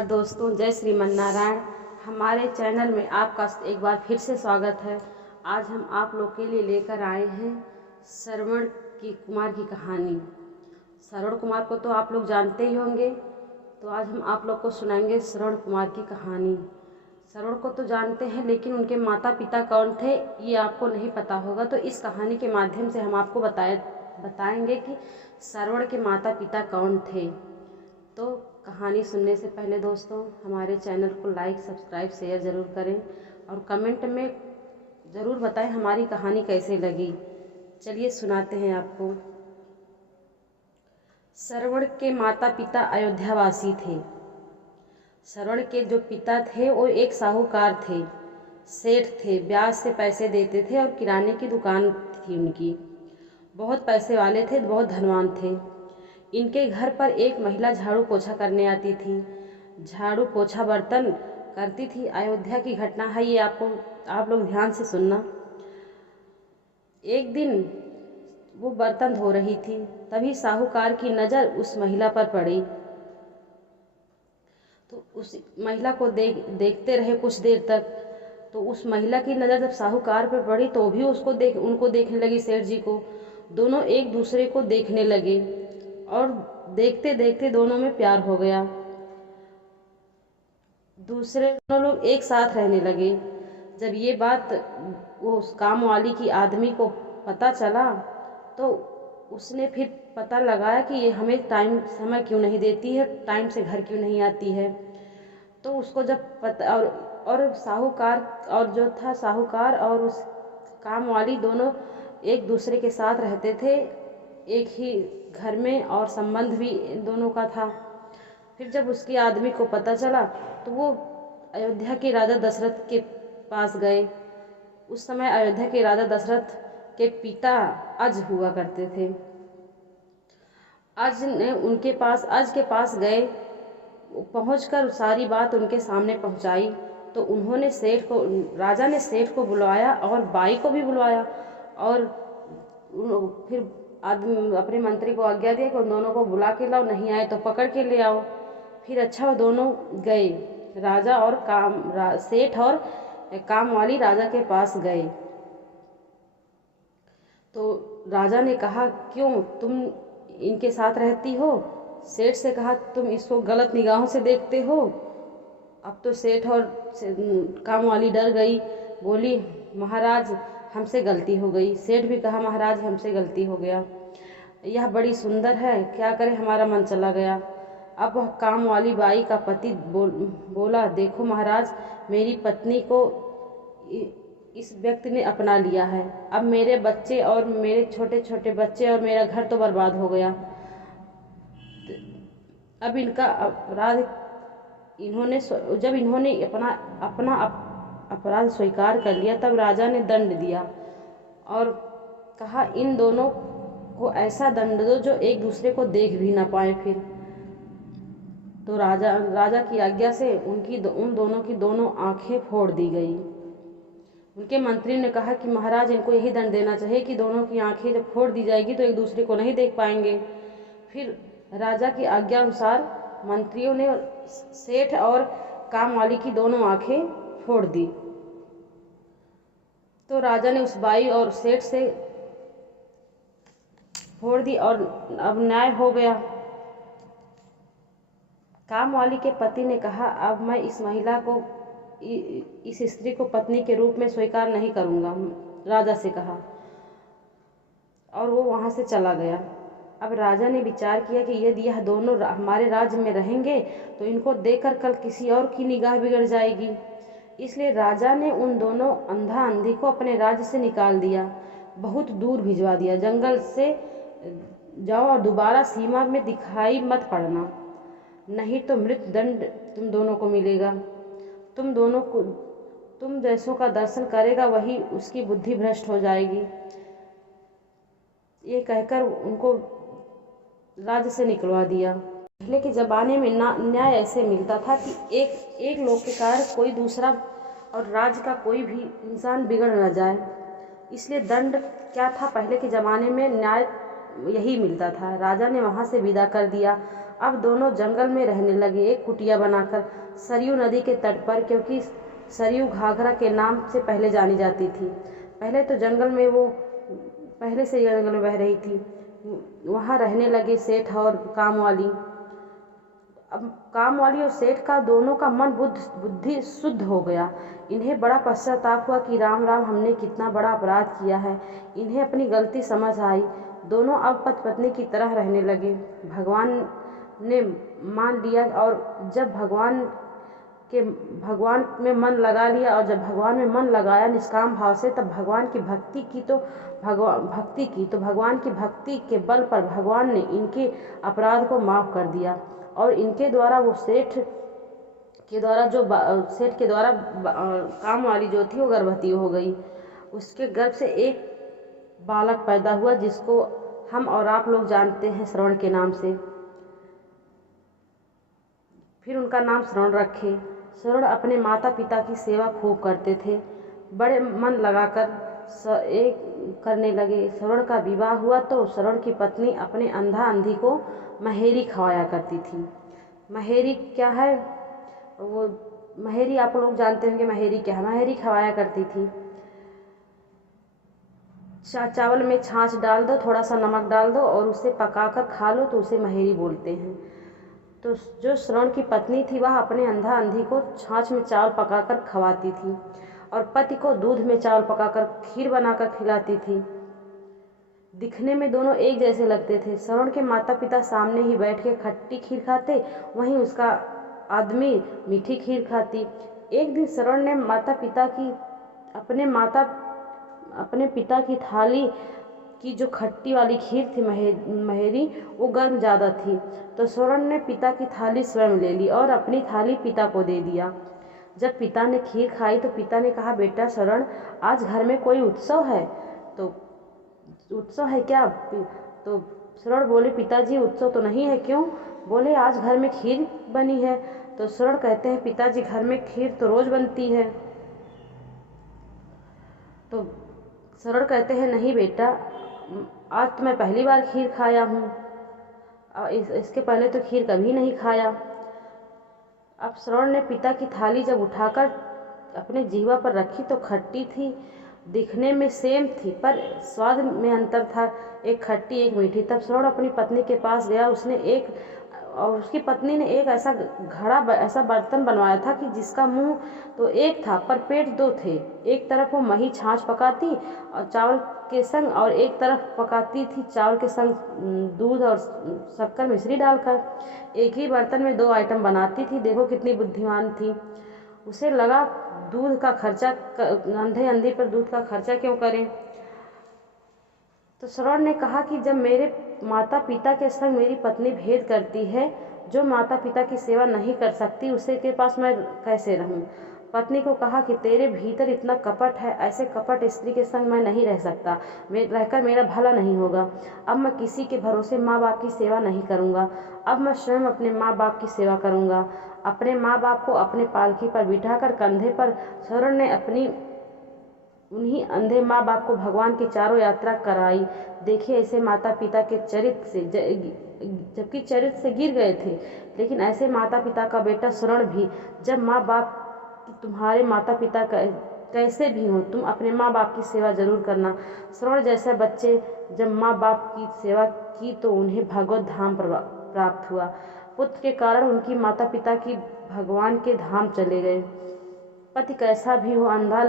दोस्तों, जय श्रीमन नारायण। हमारे चैनल में आपका एक बार फिर से स्वागत है। आज हम आप लोग के लिए लेकर आए हैं श्रवण कुमार की कहानी। श्रवण कुमार को तो आप लोग जानते ही होंगे, तो आज हम आप लोग को सुनाएंगे श्रवण कुमार की कहानी। श्रवण को तो जानते हैं, लेकिन उनके माता पिता कौन थे ये आपको नहीं पता होगा। तो इस कहानी के माध्यम से हम आपको बताएंगे कि श्रवण के माता पिता कौन थे। तो कहानी सुनने से पहले दोस्तों, हमारे चैनल को लाइक, सब्सक्राइब, शेयर ज़रूर करें और कमेंट में ज़रूर बताएं हमारी कहानी कैसे लगी। चलिए सुनाते हैं आपको। श्रवण के माता पिता अयोध्यावासी थे। श्रवण के जो पिता थे वो एक साहूकार थे, सेठ थे, ब्याज से पैसे देते थे और किराने की दुकान थी उनकी। बहुत पैसे वाले थे, बहुत धनवान थे। इनके घर पर एक महिला झाड़ू पोछा करने आती थी। झाड़ू पोछा बर्तन करती थी। अयोध्या की घटना है ये, आप लोग ध्यान से सुनना। एक दिन वो बर्तन धो रही थी, तभी साहूकार की नज़र उस महिला पर पड़ी। तो उस महिला को देखते रहे कुछ देर तक। तो उस महिला की नज़र जब साहूकार पर पड़ी तो भी उनको देखने लगी, सेठ जी को। दोनों एक दूसरे को देखने लगे और देखते देखते दोनों में प्यार हो गया। दोनों लोग एक साथ रहने लगे। जब ये बात वो उस काम वाली की आदमी को पता चला तो उसने फिर पता लगाया कि ये हमें समय क्यों नहीं देती है, टाइम से घर क्यों नहीं आती है। तो उसको जब पता और साहूकार और उस काम वाली दोनों एक दूसरे के साथ रहते थे, एक ही घर में, और संबंध भी दोनों का था। फिर जब उसके आदमी को पता चला तो वो अयोध्या के राजा दशरथ के पास गए। उस समय अयोध्या के राजा दशरथ के पिता अज हुआ करते थे। अज के पास गए। पहुंचकर सारी बात उनके सामने पहुंचाई तो राजा ने सेठ को बुलवाया और बाई को भी बुलवाया और फिर अपने मंत्री को आज्ञा दिया कि उन दोनों को बुला के लाओ, नहीं आए तो पकड़ के ले आओ। फिर अच्छा वो दोनों गए, राजा और सेठ और काम वाली राजा के पास गए। तो राजा ने कहा, क्यों तुम इनके साथ रहती हो? सेठ से कहा, तुम इसको गलत निगाहों से देखते हो। अब तो सेठ और काम वाली डर गई, बोली, महाराज हमसे गलती हो गई। सेठ भी कहा, महाराज हमसे गलती हो गया, यह बड़ी सुंदर है, क्या करें, हमारा मन चला गया। अब काम वाली बाई का पति बोला, देखो महाराज, मेरी पत्नी को इस व्यक्ति ने अपना लिया है। अब मेरे बच्चे और मेरे छोटे छोटे बच्चे और मेरा घर तो बर्बाद हो गया। अब इनका अपराध जब इन्होंने अपना अपराध स्वीकार कर लिया, तब राजा ने दंड दिया और कहा, इन दोनों को ऐसा दंड दो जो एक दूसरे को देख भी ना पाए। फिर तो राजा की आज्ञा से उन दोनों की दोनों आंखें फोड़ दी गई। उनके मंत्री ने कहा कि महाराज, इनको यही दंड देना चाहिए कि दोनों की आंखें जब फोड़ दी जाएगी तो एक दूसरे को नहीं देख पाएंगे। फिर राजा की आज्ञा अनुसार मंत्रियों ने सेठ और काम वाली की दोनों आंखें फोड़ दी। तो राजा ने उस बाई और सेठ से फोड़ दी और अब न्याय हो गया। काम वाली के पति ने कहा, अब मैं इस महिला को, इस स्त्री को पत्नी के रूप में स्वीकार नहीं करूंगा, राजा से कहा, और वो वहां से चला गया। अब राजा ने विचार किया कि यदि यह दोनों हमारे राज्य में रहेंगे तो इनको देखकर कल किसी और की निगाह बिगड़ जाएगी। इसलिए राजा ने उन दोनों अंधा अंधी को अपने राज्य से निकाल दिया, बहुत दूर भिजवा दिया, जंगल से जाओ और दोबारा सीमा में दिखाई मत पड़ना, नहीं तो मृत्युदंड तुम दोनों को मिलेगा। तुम जैसों का दर्शन करेगा वही उसकी बुद्धि भ्रष्ट हो जाएगी। ये कहकर उनको राज्य से निकलवा दिया। पहले के ज़माने में न्याय ऐसे मिलता था कि एक लोग के कारण कोई दूसरा और राज्य का कोई भी इंसान बिगड़ न जाए। इसलिए दंड क्या था, पहले के ज़माने में न्याय यही मिलता था। राजा ने वहाँ से विदा कर दिया अब दोनों जंगल में रहने लगे, एक कुटिया बनाकर सरयू नदी के तट पर, क्योंकि सरयू घाघरा के नाम से पहले जानी जाती थी। पहले से ही जंगल में बह रही थी। वहाँ रहने लगे सेठ और कामवाली। अब कामवाली और सेठ का दोनों का मन बुद्धि शुद्ध हो गया। इन्हें बड़ा पश्चाताप हुआ कि राम राम, हमने कितना बड़ा अपराध किया है। इन्हें अपनी गलती समझ आई। दोनों अब पति पत्नी की तरह रहने लगे। भगवान ने मान लिया, और जब भगवान में मन लगा लिया, और जब भगवान में मन लगाया निष्काम भाव से, तब भगवान की भक्ति की तो भगवान की भक्ति के बल पर भगवान ने इनके अपराध को माफ़ कर दिया। और इनके द्वारा वो सेठ के द्वारा काम वाली जो थी वो गर्भवती हो गई। उसके गर्भ से एक बालक पैदा हुआ, जिसको हम और आप लोग जानते हैं श्रवण के नाम से। फिर उनका नाम श्रवण रखे। श्रवण अपने माता पिता की सेवा खूब करते थे, बड़े मन लगाकर करने लगे। श्रवण का विवाह हुआ तो श्रवण की पत्नी अपने अंधा अंधी को महेरी खवाया करती थी। महेरी क्या है? वो महेरी आप लोग जानते होंगे। महेरी क्या है? महेरी खवाया करती थी। चावल में छाछ डाल दो, थोड़ा सा नमक डाल दो और उसे पकाकर खा लो, तो उसे महेरी बोलते हैं। तो जो श्रवण की पत्नी थी वह अपने अंधा अंधी को छाछ में चावल पकाकर खवाती थी, और पति को दूध में चावल पकाकर खीर बनाकर खिलाती थी। दिखने में दोनों एक जैसे लगते थे। श्रवण के माता पिता सामने ही बैठ के खट्टी खीर खाते, वहीं उसका आदमी मीठी खीर खाती। एक दिन श्रवण ने अपने पिता की थाली की जो खट्टी वाली खीर थी महेरी, वो गर्म ज़्यादा थी, तो श्रवण ने पिता की थाली स्वयं ले ली और अपनी थाली पिता को दे दिया। जब पिता ने खीर खाई तो पिता ने कहा, बेटा श्रवण, आज घर में कोई उत्सव है? तो उत्सव है क्या? तो श्रवण बोले, पिताजी उत्सव तो नहीं है। क्यों? बोले, आज घर में खीर बनी है। तो श्रवण कहते हैं, पिताजी घर में खीर तो रोज बनती है। तो श्रवण कहते हैं, नहीं बेटा, आज तो मैं पहली बार खीर खाया हूँ, इसके पहले तो खीर कभी नहीं खाया। अब श्रवण ने पिता की थाली जब उठाकर अपने जीवा पर रखी तो खट्टी थी, दिखने में सेम थी पर स्वाद में अंतर था, एक खट्टी एक मीठी। तब श्रवण अपनी पत्नी के पास गया। उसकी पत्नी ने एक ऐसा बर्तन बनवाया था कि जिसका मुंह तो एक था पर पेट दो थे। एक तरफ वो मही छाछ पकाती और चावल के संग, और एक तरफ पकाती थी चावल के संग दूध और शक्कर मिश्री डालकर। एक ही बर्तन में 2 आइटम बनाती थी। देखो कितनी बुद्धिमान थी। उसे लगा, दूध का खर्चा अंधे अंधी पर दूध का खर्चा क्यों करें। तो श्रवण ने कहा कि जब मेरे माता पिता के संग मेरी पत्नी भेद करती है, जो माता पिता की सेवा नहीं कर सकती उसे के पास मैं कैसे रहूं। पत्नी को कहा कि तेरे भीतर इतना कपट है, ऐसे कपट स्त्री के संग मैं नहीं रह सकता, रहकर मेरा भला नहीं होगा। अब मैं किसी के भरोसे माँ बाप की सेवा नहीं करूँगा। अब मैं स्वयं अपने माँ बाप की सेवा करूँगा। अपने माँ बाप को अपने पालकी पर बिठाकर कंधे पर श्रवण ने उन्हीं अंधे माँ बाप को भगवान की चारों यात्रा कराई। देखिए, ऐसे माता पिता के चरित्र से, जबकि चरित्र से गिर गए थे, लेकिन ऐसे माता पिता का बेटा श्रवण भी, जब माँ बाप, तुम्हारे माता पिता कैसे भी हो, तुम अपने माँ बाप की सेवा जरूर करना। श्रवण जैसे बच्चे जब माँ बाप की सेवा की तो उन्हें भगवत धाम प्राप्त हुआ। पुत्र के कारण उनकी माता पिता की भगवान के धाम चले गए। पति कैसा भी हो, अंधा